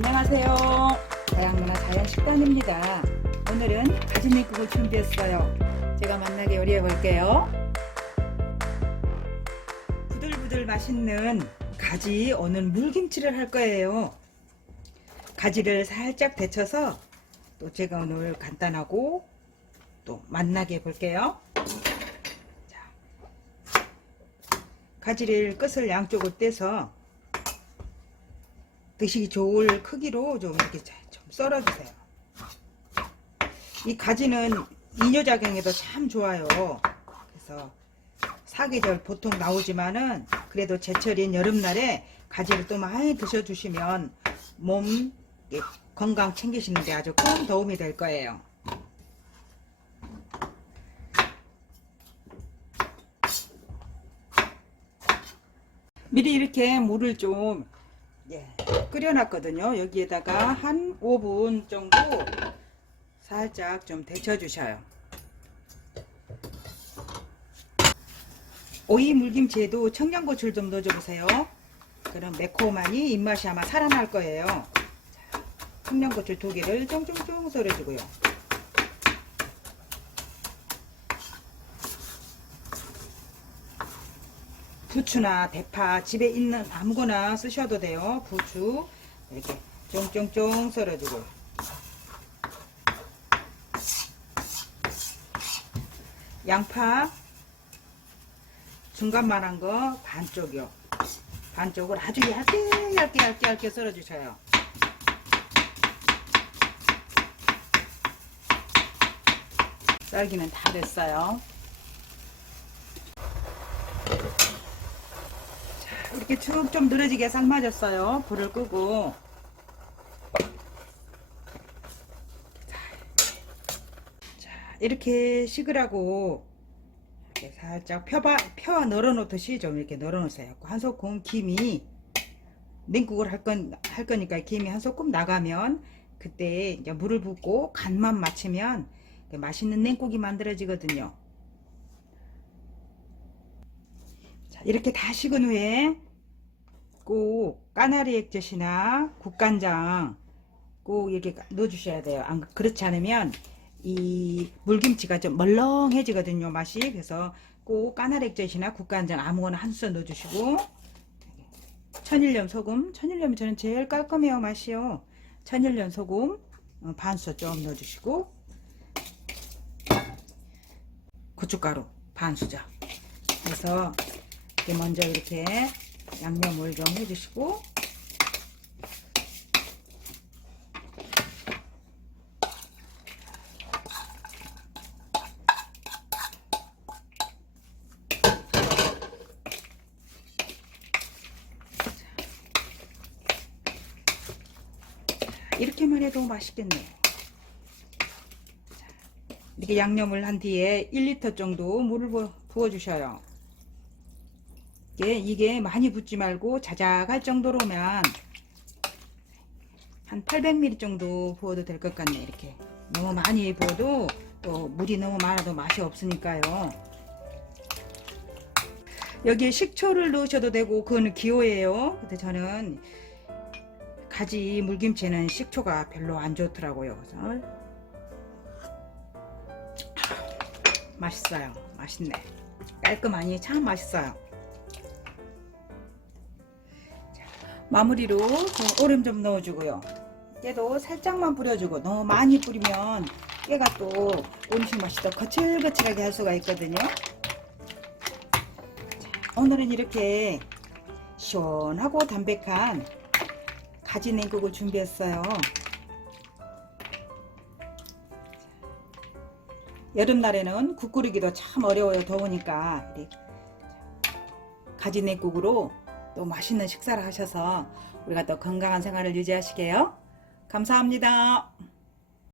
안녕하세요. 다양문화 자연식단입니다. 오늘은 가지미국을 준비했어요. 제가 만나게 요리해 볼게요. 부들부들 맛있는 가지 오는 물김치를 할 거예요. 가지를 살짝 데쳐서 또 제가 오늘 간단하고 또 맛나게 해 볼게요. 자, 가지를 끝을 양쪽으로 떼서 드시기 좋을 크기로 좀 이렇게 자- 좀 썰어주세요. 이 가지는 이뇨작용에도 참 좋아요. 그래서 사계절 보통 나오지만은 그래도 제철인 여름날에 가지를 또 많이 드셔주시면 몸 예, 건강 챙기시는데 아주 큰 도움이 될 거예요. 미리 이렇게 물을 좀 예, 끓여놨거든요. 여기에다가 한 5분 정도 살짝 좀 데쳐주셔요. 오이 물김치에도 청양고추를 좀 넣어줘보세요. 그럼 매콤하니 입맛이 아마 살아날 거예요. 자, 청양고추 두 개를 쫑쫑쫑 썰어주고요. 부추나 대파 집에 있는 아무거나 쓰셔도 돼요. 부추 이렇게 쫑쫑쫑 썰어주고 양파 중간만한 거 반쪽이요. 반쪽을 아주 얇게 얇게 얇게 얇게 썰어주셔요. 썰기는 다 됐어요. 자, 이렇게 쭉 좀 늘어지게 삶아졌어요. 불을 끄고. 자, 이렇게 식으라고 이렇게 살짝 펴봐, 펴 널어 놓듯이 좀 이렇게 널어 놓으세요. 한 소끔 김이 냉국을 할, 건, 할 거니까 김이 한 소끔 나가면 그때 이제 물을 붓고 간만 맞추면 맛있는 냉국이 만들어지거든요. 자, 이렇게 다 식은 후에 꼭 까나리 액젓이나 국간장 꼭 이렇게 넣어주셔야 돼요. 안 그렇지 않으면 이 물김치가 좀 멀렁해지거든요 맛이. 그래서 꼭 까나리 액젓이나 국간장 아무거나 한숟 넣어주시고 천일염 소금 천일염이 저는 제일 깔끔해요 맛이요. 천일염 소금 어, 반숟좀 넣어주시고 고춧가루 반 수저. 그래서 이렇게 먼저 이렇게 양념을 좀 해주시고 이렇게만 해도 맛있겠네요. 자, 이렇게 양념을 한 뒤에 1리터 정도 물을 부어- 부어주셔요. 이게, 이게 많이 붓지 말고 자작할 정도로면 한 800ml 정도 부어도 될 것 같네 이렇게 너무 많이 부어도 또 물이 너무 많아도 맛이 없으니까요 여기에 식초를 넣으셔도 되고 그거는 기호예요 근데 저는 가지 물김치는 식초가 별로 안 좋더라고요. 그래서 맛있어요. 맛있네. 깔끔하니 참 맛있어요. 마무리로 좀 오름 좀 넣어주고요. 깨도 살짝만 뿌려주고 너무 많이 뿌리면 깨가 또 음식 맛이 더 거칠거칠하게 할 수가 있거든요. 자, 오늘은 이렇게 시원하고 담백한 가지 냉국을 준비했어요. 여름날에는 국 끓이기도 참 어려워요. 더우니까. 가지 냉국으로 또 맛있는 식사를 하셔서 우리가 또 건강한 생활을 유지하시게요. 감사합니다.